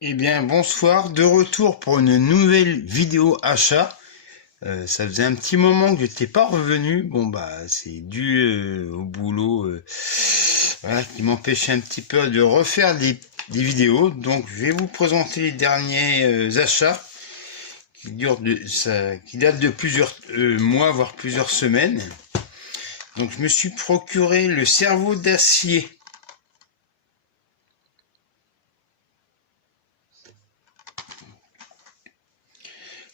Eh bien, bonsoir, de retour pour une nouvelle vidéo achat. Ça faisait un petit moment que je n'étais pas revenu. Bon, bah, c'est dû au boulot voilà, qui m'empêchait un petit peu de refaire des vidéos. Donc, je vais vous présenter les derniers achats qui datent de plusieurs mois, voire plusieurs semaines. Donc, je me suis procuré le cerveau d'acier.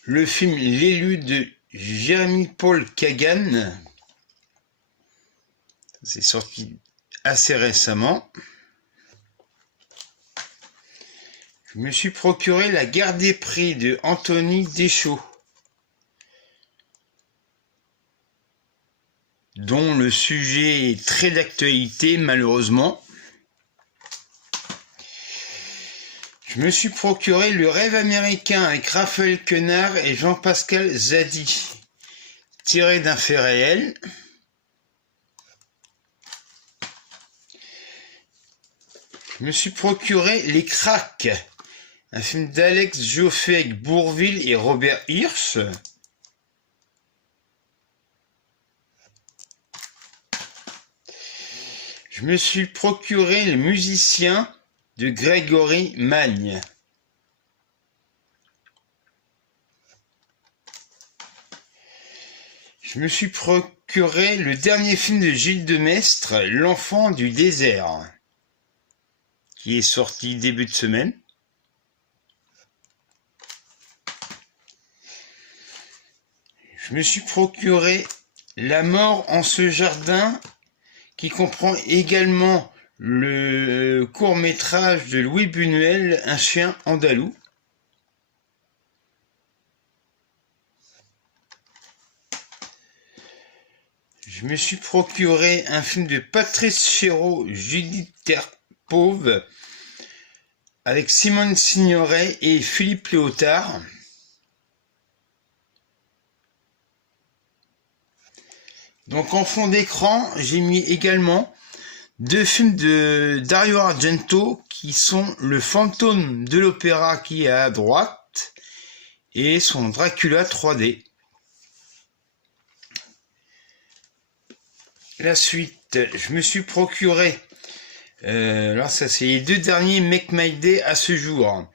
Le film L'élu de Jeremy Paul Kagan, c'est sorti assez récemment. Je me suis procuré La guerre des prix de Anthony Deschaux, dont le sujet est très d'actualité malheureusement. Je me suis procuré Le rêve américain avec Raphaël Quenard et Jean-Pascal Zadi, tiré d'un fait réel. Je me suis procuré Les Cracks, un film d'Alex Joffé avec Bourvil et Robert Hirsch. Je me suis procuré Le musicien de Grégory Magne. Je me suis procuré le dernier film de Gilles Demestre, L'enfant du désert, qui est sorti début de semaine. Je me suis procuré La mort en ce jardin, qui comprend également le court-métrage de Louis Buñuel, Un chien andalou. Je me suis procuré un film de Patrice Chéreau, Judith Terpauve, avec Simone Signoret et Philippe Léotard. Donc en fond d'écran, j'ai mis également deux films de Dario Argento qui sont Le fantôme de l'opéra qui est à droite et son Dracula 3D. La suite, je me suis procuré, alors ça c'est les deux derniers Make My Day à ce jour.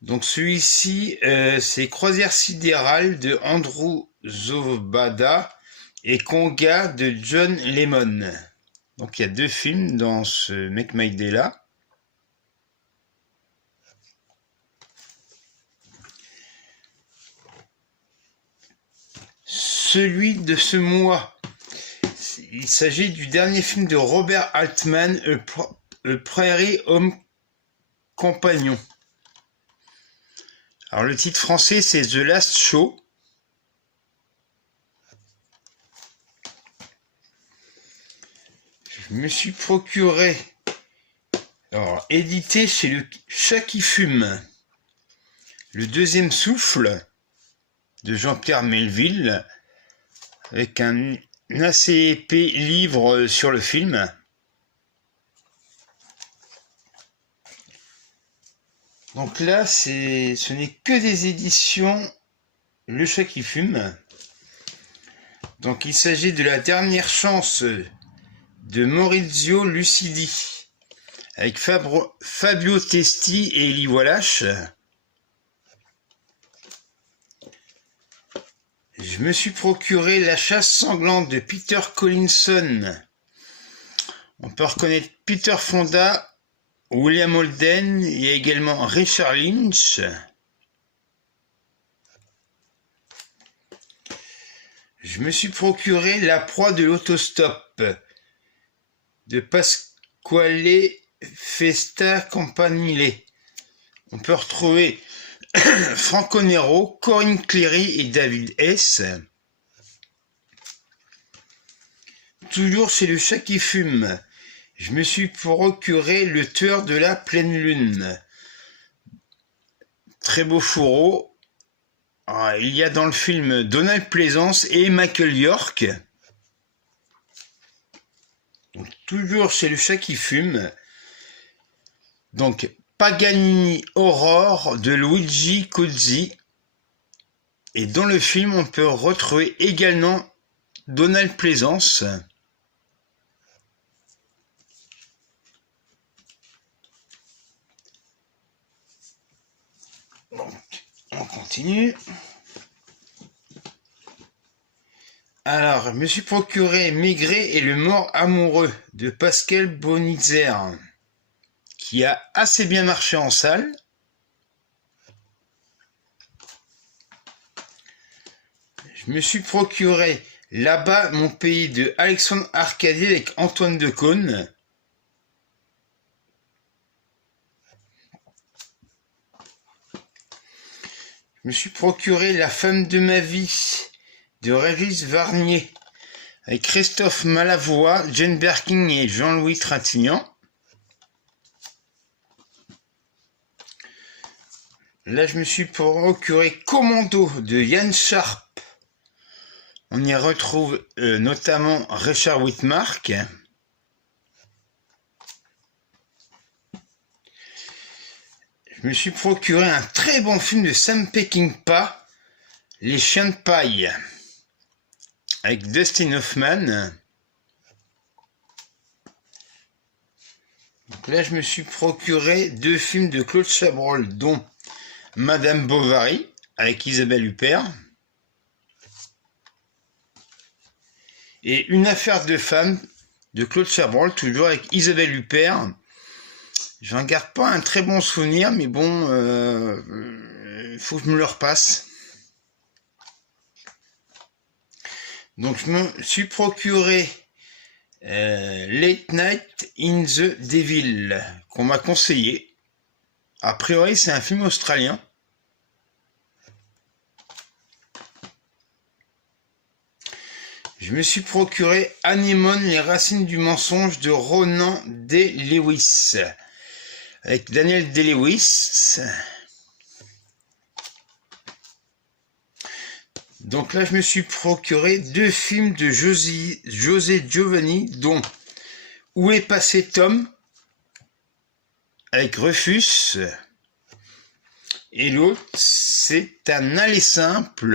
Donc celui-ci, c'est Croisière sidérale de Andrew Zobada et Conga de John Lemon. Donc il y a deux films dans ce Make My Day là. Celui de ce mois, il s'agit du dernier film de Robert Altman, A Prairie Home Companion. Alors le titre français c'est The Last Show. Je me suis procuré, alors édité chez Le Chat qui fume, Le deuxième souffle de Jean-Pierre Melville, avec un assez épais livre sur le film. Donc là, ce n'est que des éditions Le Chat qui fume. Donc il s'agit de La dernière chance de Maurizio Lucidi, avec Fabio Testi et Elie Wallach. Je me suis procuré La chasse sanglante de Peter Collinson. On peut reconnaître Peter Fonda, William Holden, il y a également Richard Lynch. Je me suis procuré La proie de l'autostop de Pasquale Festa Campanile. On peut retrouver Franco Nero, Corinne Cléry et David Hess. Toujours chez Le Chat qui fume, je me suis procuré Le tueur de la pleine lune. Très beau fourreau. Il y a dans le film Donald Pleasence et Michael York. Donc, toujours chez Le Chat qui fume. Donc Paganini Aurore de Luigi Cozzi. Et dans le film, on peut retrouver également Donald Pleasence. Donc, on continue. Alors, je me suis procuré Maigret et le mort amoureux de Pascal Bonitzer, qui a assez bien marché en salle. Je me suis procuré Là-bas, mon pays de Alexandre Arcadier avec Antoine Decaune. Je me suis procuré La femme de ma vie de Régis Varnier avec Christophe Malavoie, Jane Birkin et Jean-Louis Trintignant. Là, je me suis procuré Commando de Yann Sharp. On y retrouve notamment Richard Widmark. Je me suis procuré un très bon film de Sam Peckinpah, Les chiens de paille, avec Dustin Hoffman. Donc là, je me suis procuré 2 films de Claude Chabrol, dont Madame Bovary, avec Isabelle Huppert, et Une affaire de femme de Claude Chabrol, toujours avec Isabelle Huppert. J'en garde pas un très bon souvenir, mais bon, faut que je me le repasse. Donc je me suis procuré Late Night in the Devil, qu'on m'a conseillé. A priori, c'est un film australien. Je me suis procuré Anémone, les racines du mensonge de Ronan D. Lewis, avec Daniel Day-Lewis. Donc là, je me suis procuré 2 films de José Giovanni, dont Où est passé Tom, avec Rufus, et l'autre, c'est Un aller simple,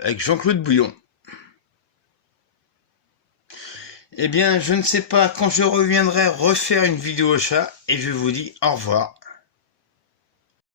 avec Jean-Claude Bouillon. Eh bien, je ne sais pas quand je reviendrai refaire une vidéo chat, et je vous dis au revoir.